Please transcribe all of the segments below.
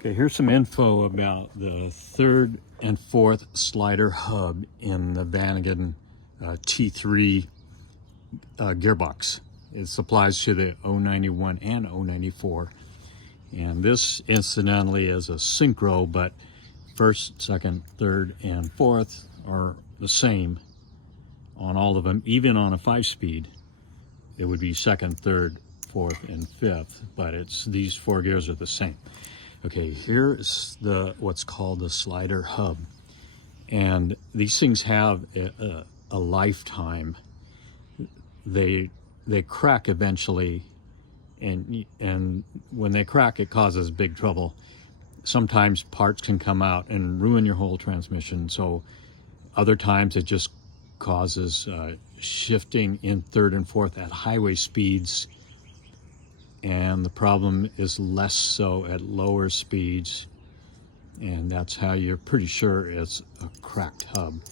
Okay, here's some info about the third and fourth slider hub in the Vanagon T3 gearbox. It supplies to the 091 and 094. And this incidentally is a synchro, but first, second, third, and fourth are the same on all of them. Even on a 5-speed, it would be second, third, fourth, and fifth, but these 4 gears are the same. Okay, here's what's called the slider hub, and these things have a lifetime. They crack eventually, and when they crack, it causes big trouble. Sometimes parts can come out and ruin your whole transmission. So other times it just causes shifting in third and fourth at highway speeds. And the problem is less so at lower speeds, and that's how you're pretty sure it's a cracked hub.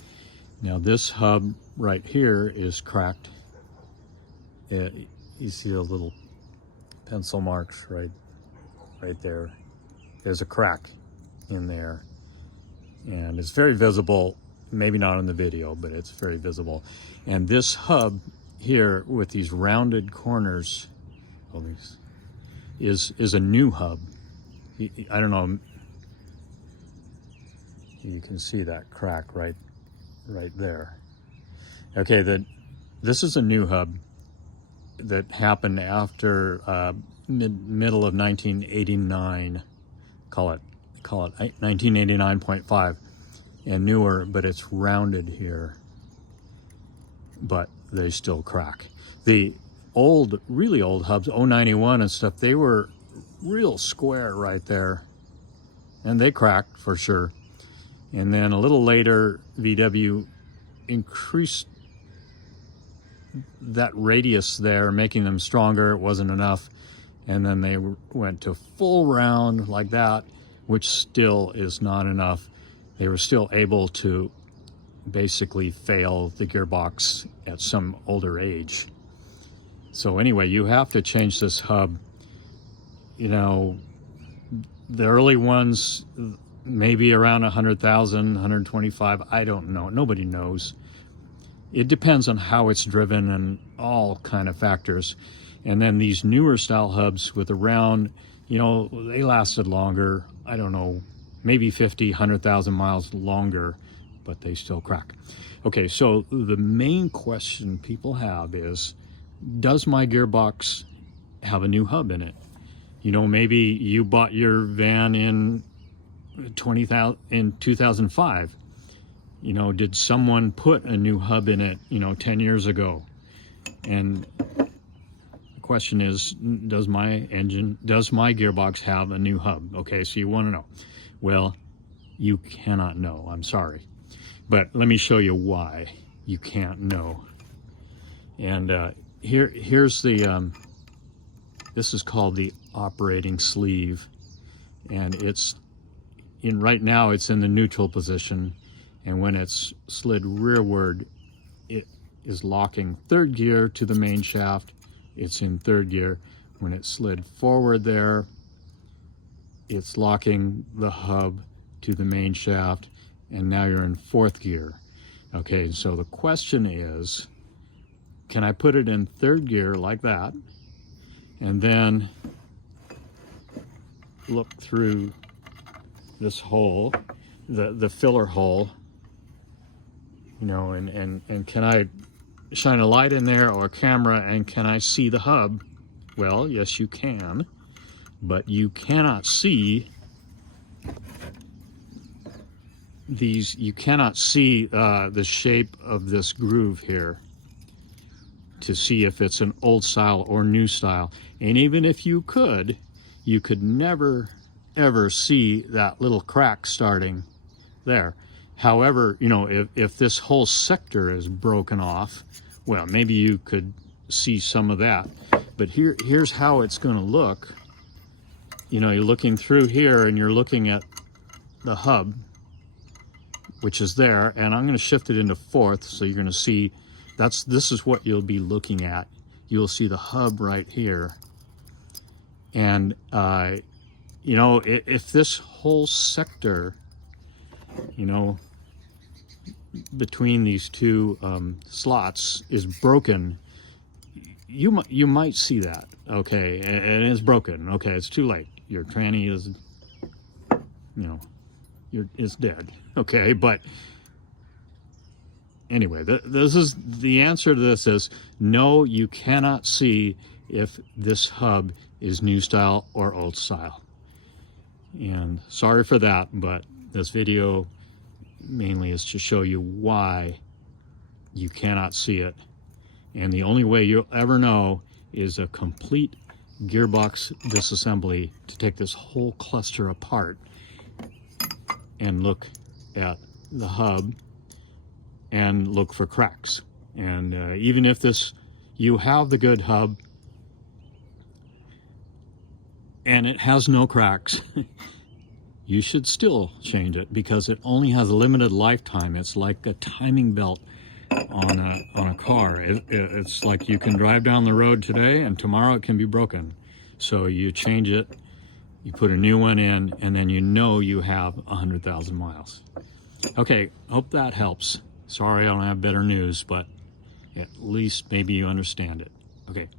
Now this hub right here is cracked. You see the little pencil marks right there. There's a crack in there, and it's very visible. Maybe not in the video, but it's very visible. And this hub here with these rounded corners, is a new hub. I don't know. You can see that crack right there. Okay, this is a new hub that happened after middle of 1989. Call it 1989.5 and newer, but it's rounded here. But they still crack. The really old hubs, 091 and stuff, they were real square right there, and they cracked for sure. And then a little later, VW increased that radius there, making them stronger. It wasn't enough, and then they went to full round like that, which still is not enough. They were still able to basically fail the gearbox at some older age. So anyway, you have to change this hub. You know, the early ones, maybe around 100,000, 125, I don't know. Nobody knows. It depends on how it's driven and all kind of factors. And then these newer style hubs with the round, you know, they lasted longer. I don't know, maybe 50, 100,000 miles longer, but they still crack. Okay, so the main question people have is, does my gearbox have a new hub in it? You know, maybe you bought your van in 2005. You know, did someone put a new hub in it, 10 years ago? And the question is, does my gearbox have a new hub? Okay, so you want to know. Well, you cannot know, I'm sorry. But let me show you why you can't know. And here's the, this is called the operating sleeve, and right now it's in the neutral position, and when it's slid rearward, it is locking third gear to the main shaft. It's in third gear. When it slid forward there, it's locking the hub to the main shaft, and now you're in fourth gear. Okay, so the question is, can I put it in third gear like that, and then look through this hole, the filler hole, and can I shine a light in there or a camera, and can I see the hub? Well, yes, you can, but you cannot see these. You cannot see the shape of this groove here to see if it's an old style or new style. And even if you could never ever see that little crack starting there. However, if this whole sector is broken off, well, maybe you could see some of that. But here's how it's going to look. You're looking through here and you're looking at the hub, which is there, and I'm going to shift it into fourth, so you're going to see this is what you'll be looking at. You'll see the hub right here, and you know, if this whole sector, you know, between these two slots is broken, you might see that, okay, and it's broken. Okay, it's too late. Your tranny is, you know, it's dead. Okay, but anyway, this is the answer to this is no, you cannot see if this hub is new style or old style. And sorry for that, but this video mainly is to show you why you cannot see it. And the only way you'll ever know is a complete gearbox disassembly to take this whole cluster apart and look at the hub and look for cracks. And even if you have the good hub and it has no cracks, you should still change it because it only has a limited lifetime. It's like a timing belt on a car. It's like you can drive down the road today and tomorrow it can be broken. So you change it, you put a new one in, and then you know you have 100,000 miles. Okay, hope that helps. Sorry I don't have better news, but at least maybe you understand it. Okay.